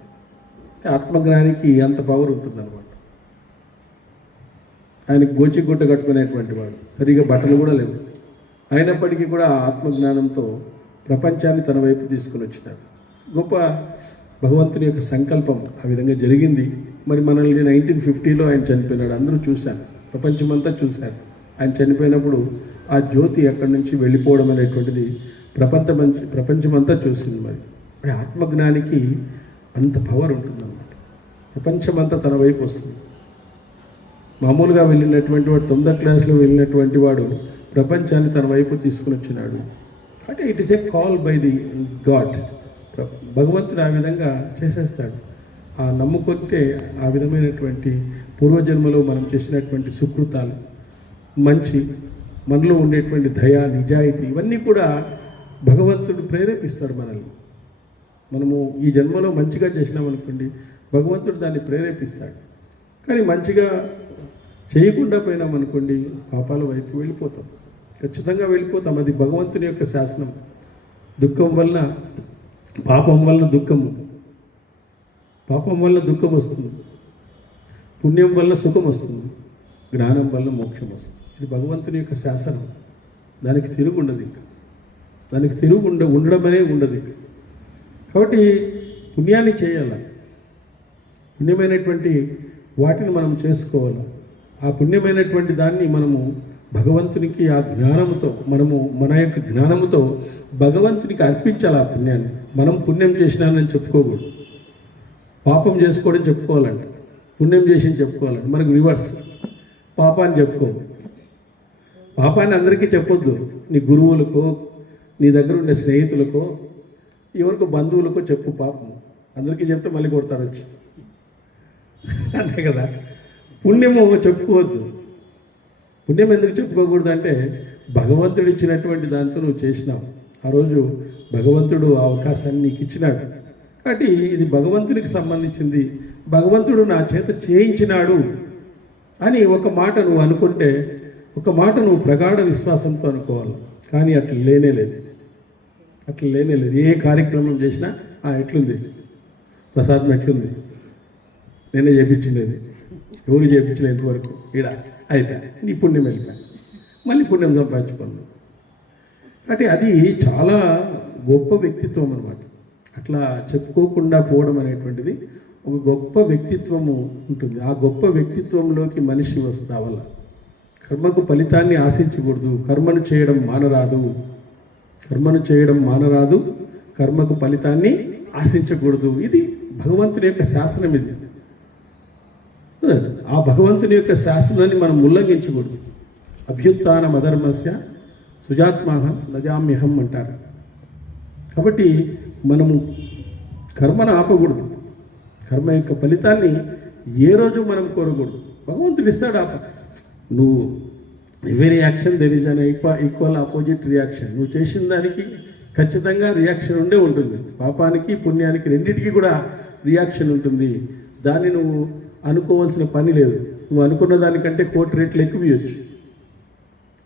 ఆత్మజ్ఞానికి అంత పవర్ ఉంటుందన్నమాట. ఆయనకు గోచిగుడ్డ కట్టుకునేటువంటి వాడు, సరిగా బట్టలు కూడా లేవు. అయినప్పటికీ కూడా ఆత్మజ్ఞానంతో ప్రపంచాన్ని తన వైపు తీసుకుని వచ్చినాడు. గొప్ప భగవంతుని యొక్క సంకల్పం ఆ విధంగా జరిగింది. మరి మనల్ని 1950లో ఆయన చనిపోయినాడు. అందరూ చూశారు, ప్రపంచమంతా చూశారు. ఆయన చనిపోయినప్పుడు ఆ జ్యోతి అక్కడి నుంచి వెళ్ళిపోవడం అనేటువంటిది ప్రపంచమంతా చూసింది. మరి ఆత్మజ్ఞానికి అంత పవర్ ఉంటుందన్నమాట. ప్రపంచమంతా తన వైపు వస్తుంది. మామూలుగా వెళ్ళినటువంటి వాడు, 9వ క్లాస్లో వెళ్ళినటువంటి వాడు ప్రపంచాన్ని తన వైపు తీసుకుని వచ్చినాడు. అంటే it is a call by the God. భగవంతుడు ఆ విధంగా చేసేస్తాడు. ఆ నమ్ముకుంటే ఆ విధమైనటువంటి పూర్వజన్మలో మనం చేసినటువంటి సుకృతాలు, మంచి మనలో ఉండేటువంటి దయ, నిజాయితీ, ఇవన్నీ కూడా భగవంతుడు ప్రేరేపిస్తాడు మనల్ని. మనము ఈ జన్మలో మంచిగా చేసినామనుకోండి, భగవంతుడు దాన్ని ప్రేరేపిస్తాడు. కానీ మంచిగా చేయకుండా పోయినామనుకోండి, పాపాల వైపు వెళ్ళిపోతాం, ఖచ్చితంగా వెళ్ళిపోతాం. అది భగవంతుని యొక్క శాసనం. దుఃఖం వల్ల పాపం వల్ల దుఃఖము, పాపం వల్ల దుఃఖం వస్తుంది, పుణ్యం వల్ల సుఖం వస్తుంది, జ్ఞానం వల్ల మోక్షం వస్తుంది. ఇది భగవంతుని యొక్క శాసనం. దానికి తిరుగు ఉండదు, ఇంకా దానికి తిరుగు ఉండడం అనేది ఉండదు. కాబట్టి పుణ్యాన్ని చేయాలి, పుణ్యమైనటువంటి వాటిని మనం చేసుకోవాలి. ఆ పుణ్యమైనటువంటి దాన్ని మనము భగవంతునికి ఆ జ్ఞానంతో మన యొక్క జ్ఞానంతో భగవంతునికి అర్పించాలి. ఆ పుణ్యాన్ని మనం పుణ్యం చేసినానని చెప్పుకోకూడదు, పాపం చేసుకోవడం చెప్పుకోవాలంటే, పుణ్యం చేసి చెప్పుకోవాలంటే మనకు రివర్స్, పాపాన్ని చెప్పుకోవు. పాపాన్ని అందరికీ చెప్పొద్దు. నీ గురువులకో, నీ దగ్గర ఉండే స్నేహితులకో, ఎవరికో బంధువులకో చెప్పు. పాపం అందరికీ చెప్తే మళ్ళీ కొడతారు వచ్చి, అంతే కదా. పుణ్యము చెప్పుకోవద్దు. పుణ్యం ఎందుకు చెప్పుకోకూడదు అంటే, భగవంతుడు ఇచ్చినటువంటి దాంతో నువ్వు చేసినావు. ఆ రోజు భగవంతుడు ఆ అవకాశాన్ని నీకు ఇచ్చినాడు. కాబట్టి ఇది భగవంతునికి సంబంధించింది, భగవంతుడు నా చేత చేయించినాడు అని ఒక మాట నువ్వు అనుకుంటే, ఒక మాట నువ్వు ప్రగాఢ విశ్వాసంతో అనుకోవాలి. కానీ అట్లా లేనేలేదు, అట్లా లేనేలేదు. ఏ కార్యక్రమం చేసినా ఎట్లుంది ప్రసాదం, ఎట్లుంది, నేనే చేయించిండేది, ఎవరు చేయించలేదు ఇంతవరకు, ఈడ అయిపోయా, నీ పుణ్యం వెళ్ళిపోయా, మళ్ళీ పుణ్యం సంపాదించుకున్నాను. అంటే అది చాలా గొప్ప వ్యక్తిత్వం అన్నమాట. అట్లా చెప్పుకోకుండా పోవడం అనేటువంటిది ఒక గొప్ప వ్యక్తిత్వము ఉంటుంది. ఆ గొప్ప వ్యక్తిత్వంలోకి మనిషి వల్ల కర్మకు ఫలితాన్ని ఆశించకూడదు, కర్మను చేయడం మానరాదు, కర్మను చేయడం మానరాదు, కర్మకు ఫలితాన్ని ఆశించకూడదు. ఇది భగవంతుని యొక్క శాసనం. ఇది ఆ భగవంతుని యొక్క శాసనాన్ని మనం ఉల్లంఘించకూడదు. అభ్యుత్థానం అధర్మస్య సుజాత్మాహ నజామ్యహం అంటారు. కాబట్టి మనము కర్మను ఆపకూడదు, కర్మ యొక్క ఫలితాన్ని ఏ రోజు మనం కోరకూడదు. భగవంతుడు ఇస్తాడు. నువ్వు every action there is an equal opposite reaction. నువ్వు చేసిన దానికి ఖచ్చితంగా రియాక్షన్ ఉండే ఉంటుంది. పాపానికి పుణ్యానికి రెండింటికి కూడా రియాక్షన్ ఉంటుంది. దాన్ని నువ్వు అనుకోవాల్సిన పని లేదు. నువ్వు అనుకున్న దానికంటే 1 కోటి రెట్లు ఎక్కువ ఇవ్వచ్చు,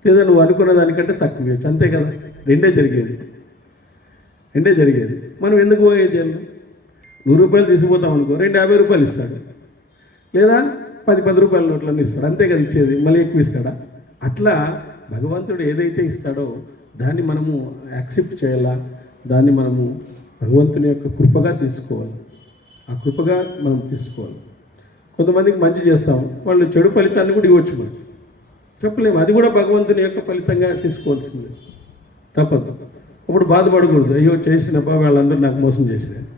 లేదా నువ్వు అనుకున్న దానికంటే తక్కువ ఇవ్వచ్చు, అంతే కదా. రెండే జరిగేది. మనం ఎందుకు పోయేది? 100 రూపాయలు తీసుకుపోతాం అనుకో, 250 రూపాయలు ఇస్తాడు, లేదా 10 రూపాయల నోట్లన్నీ ఇస్తాడు, అంతే కదా ఇచ్చేది. మళ్ళీ ఎక్కువ ఇస్తాడా? అట్లా భగవంతుడు ఏదైతే ఇస్తాడో దాన్ని మనము యాక్సెప్ట్ చేయాలా, దాన్ని మనము భగవంతుని యొక్క కృపగా తీసుకోవాలి. ఆ కృపగా మనం తీసుకోవాలి. కొంతమందికి మంచి చేస్తాము, వాళ్ళు చెడు ఫలితాన్ని కూడా ఇవ్వచ్చు, మనం చెప్పలేము. అది కూడా భగవంతుని యొక్క ఫలితంగా తీసుకోవాల్సిందే, తప్పదు. అప్పుడు బాధపడకూడదు, అయ్యో చేసినప్ప వాళ్ళందరూ నాకు మోసం చేసినారు.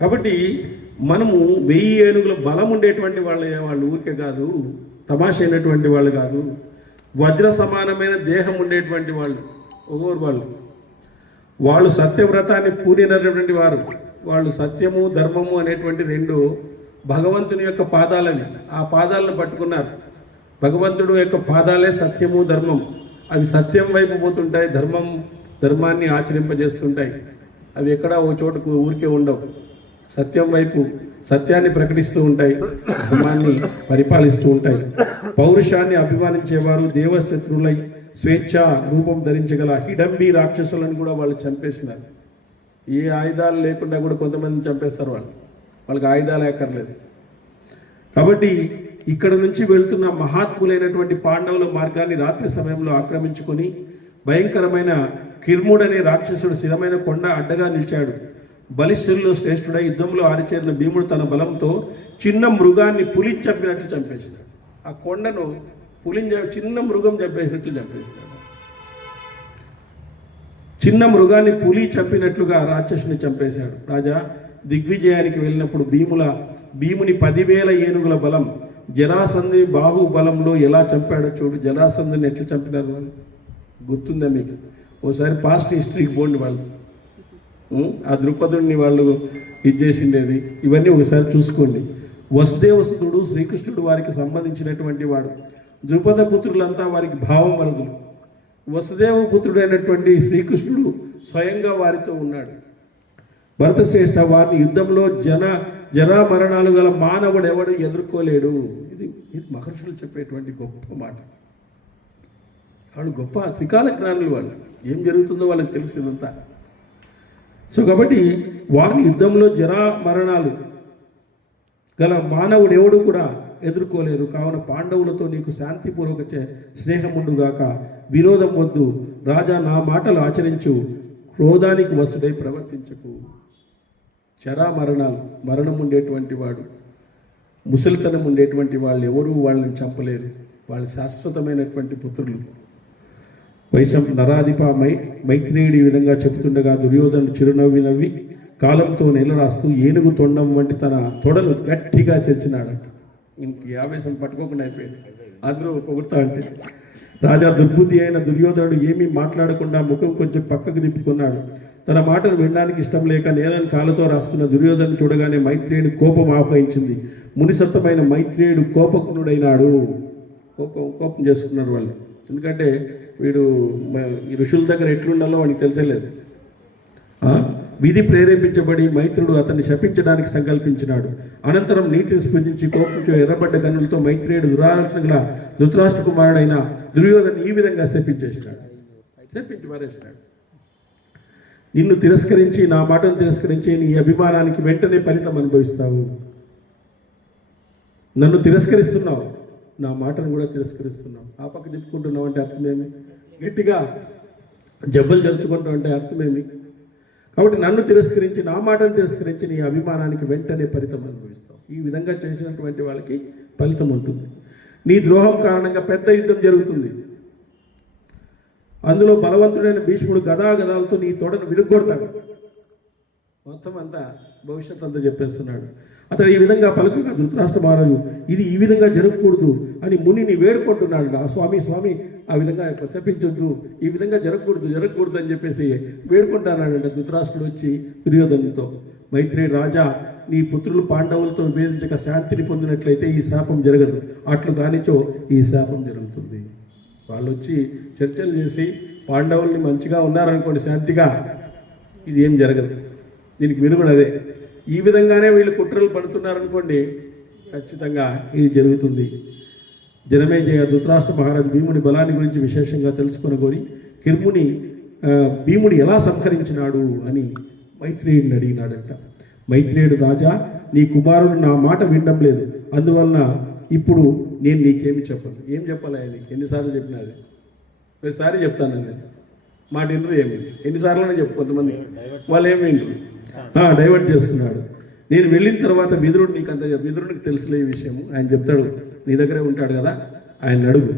కాబట్టి మనము 1000 ఏనుగుల బలం ఉండేటువంటి వాళ్ళు ఊరికే కాదు, తమాష అయినటువంటి వాళ్ళు కాదు, వజ్ర సమానమైన దేహం ఉండేటువంటి వాళ్ళు వాళ్ళు సత్యవ్రతాన్ని పూరినటువంటి వారు. వాళ్ళు సత్యము ధర్మము అనేటువంటి 2 భగవంతుని యొక్క పాదాలని, ఆ పాదాలను పట్టుకున్నారు. భగవంతుడు యొక్క పాదాలే సత్యము ధర్మం. అవి సత్యం వైపు పోతుంటాయి, ధర్మాన్ని ఆచరింపజేస్తుంటాయి. అవి ఎక్కడా ఓ చోటుకు ఊరికే ఉండవు. సత్యం వైపు సత్యాన్ని ప్రకటిస్తూ ఉంటాయి, ధర్మాన్ని పరిపాలిస్తూ ఉంటాయి. పౌరుషాన్ని అభిమానించేవారు దేవశత్రులై స్వేచ్ఛ రూపం ధరించగల హిడంబి రాక్షసులను కూడా వాళ్ళు చంపేసినారు. ఏ ఆయుధాలు లేకుండా కూడా కొంతమందిని చంపేస్తారు. వాళ్ళకి ఆయుధాలు ఎక్కర్లేదు. కాబట్టి ఇక్కడ నుంచి వెళ్తున్న మహాత్ములైనటువంటి పాండవుల మార్గాన్ని రాత్రి సమయంలో ఆక్రమించుకొని భయంకరమైన కిర్ముడనే రాక్షసుడు స్థిరమైన కొండ అడ్డగా నిలిచాడు. బలిష్ఠుల్లో శ్రేష్ఠుడై యుద్ధంలో ఆరిచేరిన భీముడు తన బలంతో చిన్న మృగాన్ని పులి చంపినట్లు చంపేసినాడు. ఆ కొండను చిన్న మృగం చంపేసినట్లు చంపేసినాడు. చిన్న మృగాన్ని పులి చంపినట్లుగా రాక్షసుని చంపేశాడు. రాజా దిగ్విజయానికి వెళ్ళినప్పుడు భీముని 10,000 ఏనుగుల బలం జరాసంధి బాహుబలంలో ఎలా చంపాడో చూడు. జరాసంధిని ఎట్లా చంపినారు వాళ్ళు గుర్తుందా మీకు? ఓసారి పాస్ట్ హిస్టరీకి పోండి. వాళ్ళు ఆ ద్రుపదుడిని వాళ్ళు చేసిండేది ఇవన్నీ ఒకసారి చూసుకోండి. వసుదేవసుతుడు శ్రీకృష్ణుడు వారికి సంబంధించినటువంటి వాడు. ద్రుపద పుత్రులంతా వారికి భావమరుదులు. వసుదేవ పుత్రుడైనటువంటి శ్రీకృష్ణుడు స్వయంగా వారితో ఉన్నాడు. భరతశ్రేష్ఠ వారిని యుద్ధంలో జరా మరణాలు గల మానవుడు ఎవడు ఎదుర్కోలేడు. ఇది మహర్షులు చెప్పేటువంటి గొప్ప మాట. వాళ్ళు గొప్ప త్రికాల జ్ఞానులు. వాళ్ళు ఏం జరుగుతుందో వాళ్ళకి తెలిసిందంతా. సో కాబట్టి వారిని యుద్ధంలో జరా మరణాలు గల మానవుడు ఎవడు కూడా ఎదుర్కోలేరు. కావున పాండవులతో నీకు శాంతిపూర్వక స్నేహముండుగాక, విరోధం వద్దు. రాజా, నా మాటలు ఆచరించు, క్రోధానికి వస్తుడై ప్రవర్తించకు. చరా మరణాలు, మరణం ఉండేటువంటి వాడు, ముసలితనం ఉండేటువంటి వాళ్ళు ఎవరూ వాళ్ళని చంపలేరు. వాళ్ళు శాశ్వతమైనటువంటి పుత్రులు. నరాధిప మైత్రేయుడు ఈ విధంగా చెబుతుండగా దుర్యోధనుడు చిరునవ్వి నవ్వి కాలంతో నెల రాస్తూ ఏనుగు తొండం వంటి తన తొడలు గట్టిగా చర్చినాడట. ఇంక ఆవేశం పట్టుకోకుండా అయిపోయింది. అందరూ పొగుడుతా అంటే రాజా దుర్బుద్ధి అయిన దుర్యోధనుడు ఏమీ మాట్లాడకుండా ముఖం కొంచెం పక్కకు తిప్పుకున్నాడు. తన మాటను వినడానికి ఇష్టం లేక నేలను కాళ్ళతో రాస్తున్న దుర్యోధను చూడగానే మైత్రేయుడు కోపం ఆహ్వానించింది. మునిసత్తమైన మైత్రేయుడు కోపజ్ఞుడైనాడు. కోపం చేసుకున్నారు వాళ్ళు. ఎందుకంటే వీడు ఈ ఋషుల దగ్గర ఎట్లుండాలో వాడికి తెలిసలేదు. విధి ప్రేరేపించబడి మైత్రుడు అతన్ని శపించడానికి సంకల్పించినాడు. అనంతరం నీటిని స్పృశించి కోపంతో ఎర్రబడ్డ గనులతో మైత్రేయుడు దురాలోచన గల ధృతరాష్ట్ర కుమారుడైన దుర్యోధను ఈ విధంగా శపించి మారేసినాడు. నిన్ను తిరస్కరించి, నా మాటను తిరస్కరించి నీ అభిమానానికి వెంటనే ఫలితం అనుభవిస్తావు. నన్ను తిరస్కరిస్తున్నావు, నా మాటను కూడా తిరస్కరిస్తున్నావు. ఆ పక్క తిప్పుకుంటున్నావు అంటే అర్థమేమి? గట్టిగా జబ్బలు జరుచుకుంటావు అంటే అర్థమేమి? కాబట్టి నన్ను తిరస్కరించి, నా మాటను తిరస్కరించి నీ అభిమానానికి వెంటనే ఫలితం అనుభవిస్తావు. ఈ విధంగా చేసినటువంటి వాళ్ళకి ఫలితం ఉంటుంది. నీ ద్రోహం కారణంగా పెద్ద యుద్ధం జరుగుతుంది. అందులో బలవంతుడైన భీష్ముడు గదాలతో నీ తొడను విరుగొడతాడు. మొత్తం అంతా భవిష్యత్ అంతా చెప్పేస్తున్నాడు. అతడు ఈ విధంగా పలుకగా ధృతరాష్ట్ర మహారాజు ఇది ఈ విధంగా జరగకూడదు అని మునిని వేడుకుంటున్నాడు. ఆ స్వామి ఆ విధంగా శపించొద్దు, ఈ విధంగా జరగకూడదు అని చెప్పేసి వేడుకుంటానంట. ధృతరాష్ట్రుడు వచ్చి దుర్యోధనుతో, మైత్రేయుడు, రాజా, నీ పుత్రులు పాండవులతో విభేదించక శాంతిని పొందినట్లయితే ఈ శాపం జరగదు. అట్లు కానిచో ఈ శాపం జరుగుతుంది. వాళ్ళు వచ్చి చర్చలు చేసి పాండవుల్ని మంచిగా ఉన్నారనుకోండి, శాంతిగా, ఇది ఏం జరగదు. దీనికి విరుగుడు అదే. ఈ విధంగానే వీళ్ళు కుట్రలు పడుతున్నారనుకోండి, ఖచ్చితంగా ఇది జరుగుతుంది. జనమేజయ ధృతరాష్ట్ర మహారాజు భీముని బలాన్ని గురించి విశేషంగా తెలుసుకొనగోరి భీముడు ఎలా సంహరించినాడు అని మైత్రేయుడిని అడిగినాడంట. మైత్రేయుడు, రాజా, నీ కుమారుడు నా మాట వినడం లేదు, అందువలన ఇప్పుడు నేను నీకేమి చెప్పను. ఏం చెప్పాలి ఆయనకి? ఎన్నిసార్లు చెప్పినా అది ప్రతిసారి చెప్తాను నేను. మాట వినరు. ఏమి ఎన్నిసార్లు చెప్పు, కొంతమంది వాళ్ళు ఏమి వినరు, డైవర్ట్ చేస్తున్నాడు. నేను వెళ్ళిన తర్వాత విదురుడు నీకు అంత విదురుడికి తెలుసులే ఈ విషయం, ఆయన చెప్తాడు, నీ దగ్గరే ఉంటాడు కదా, ఆయన అడుగు.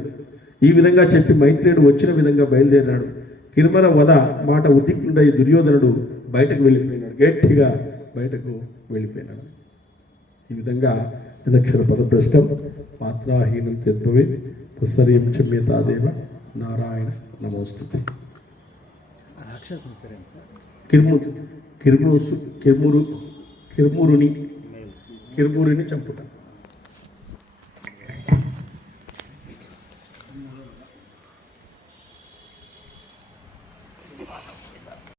ఈ విధంగా చెప్పి మైత్రేయుడు వచ్చిన విధంగా బయలుదేరినాడు. కిరుమల వధ మాట ఉద్దిక్తుడై దుర్యోధనుడు బయటకు వెళ్ళిపోయినాడు. గట్టిగా బయటకు వెళ్ళిపోయినాడు. ఈ విధంగా నిరక్షర పదభ్రష్టం మాత్రాహీనం తెద్భవే తత్సర్యం క్షమ్యతాదేవ నారాయణ నమోస్తుతే. కిర్మురుని చంపుట.